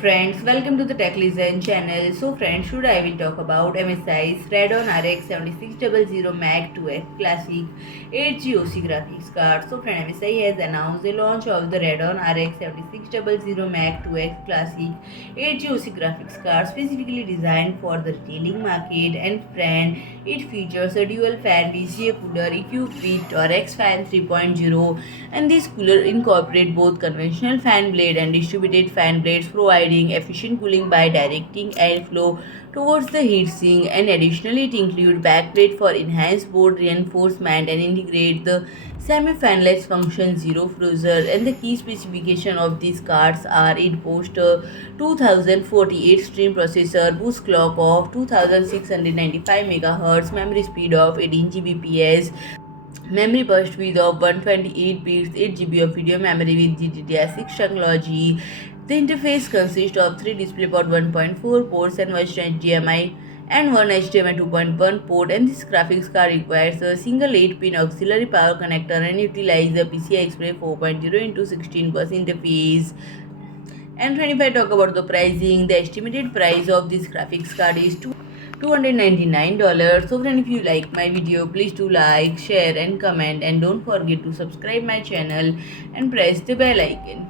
Friends, welcome to the Tech Listen channel. So friends, today I will talk about MSI's Radeon RX 7600 MECH 2X Classic 8G OC graphics card. So friend, MSI has announced the launch of the Radeon RX 7600 MECH 2X Classic 8G OC graphics card specifically designed for the retailing market. And friend, it features a dual fan VGA cooler equipped with TORX FAN 3.0, and this cooler incorporates both conventional fan blade and distributed fan blades, providing efficient cooling by directing airflow towards the heatsink. And additionally, it includes backplate for enhanced board reinforcement and integrate the semi-fanless function ZERO FROZR. And the key specification of these cards are: it boasts a 2048 stream processor, boost clock of 2695 MHz, memory speed of 18 Gbps, memory burst width of 128 bits, 8 GB of video memory with GDDR6 technology. The interface consists of 3 DisplayPort 1.4 ports and one HDMI and one HDMI 2.1 port, and this graphics card requires a single 8-pin auxiliary power connector and utilizes a PCI Express 4.0 into 16 bus interface. And when if I talk about the pricing, the estimated price of this graphics card is $299. So friend, if you like my video, please do like, share and comment, and don't forget to subscribe my channel and press the bell icon.